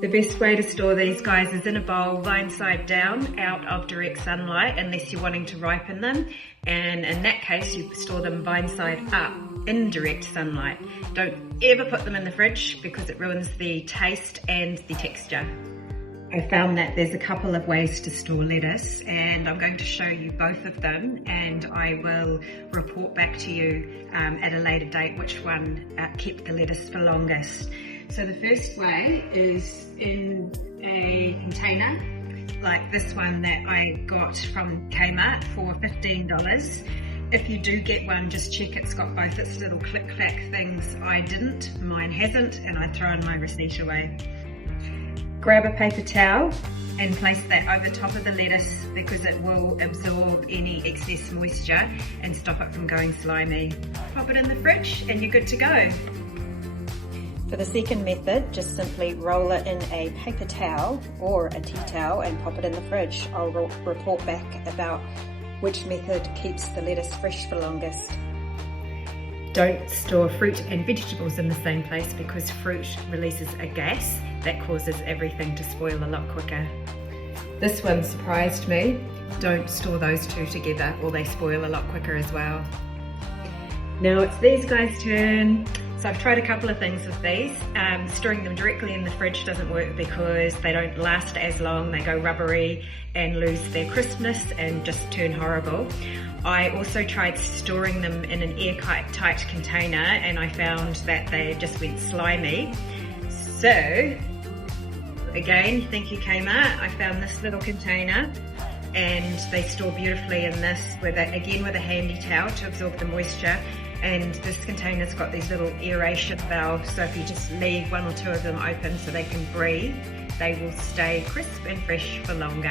The best way to store these guys is in a bowl, vine side down, out of direct sunlight, unless you're wanting to ripen them. And in that case, you store them vine side up, in direct sunlight. Don't ever put them in the fridge because it ruins the taste and the texture. I found that there's a couple of ways to store lettuce, and I'm going to show you both of them, and I will report back to you at a later date which one kept the lettuce for longest. So the first way is in a container like this one that I got from Kmart for $15. If you do get one, just check it's got both its little click-clack things. I didn't, mine hasn't, and I throw my receipt away. Grab a paper towel and place that over top of the lettuce because it will absorb any excess moisture and stop it from going slimy. Pop it in the fridge and you're good to go. For the second method, just simply roll it in a paper towel or a tea towel and pop it in the fridge. I'll report back about which method keeps the lettuce fresh for longest. Don't store fruit and vegetables in the same place because fruit releases a gas that causes everything to spoil a lot quicker. This one surprised me. Don't store those two together or they spoil a lot quicker as well. Now it's these guys' turn. So I've tried a couple of things with these. Storing them directly in the fridge doesn't work because they don't last as long. They go rubbery and lose their crispness and just turn horrible. I also tried storing them in an airtight container and I found that they just went slimy. So again, thank you Kmart, I found this little container and they store beautifully in this with a handy towel to absorb the moisture. And this container's got these little aeration valves, so if you just leave one or two of them open so they can breathe, they will stay crisp and fresh for longer.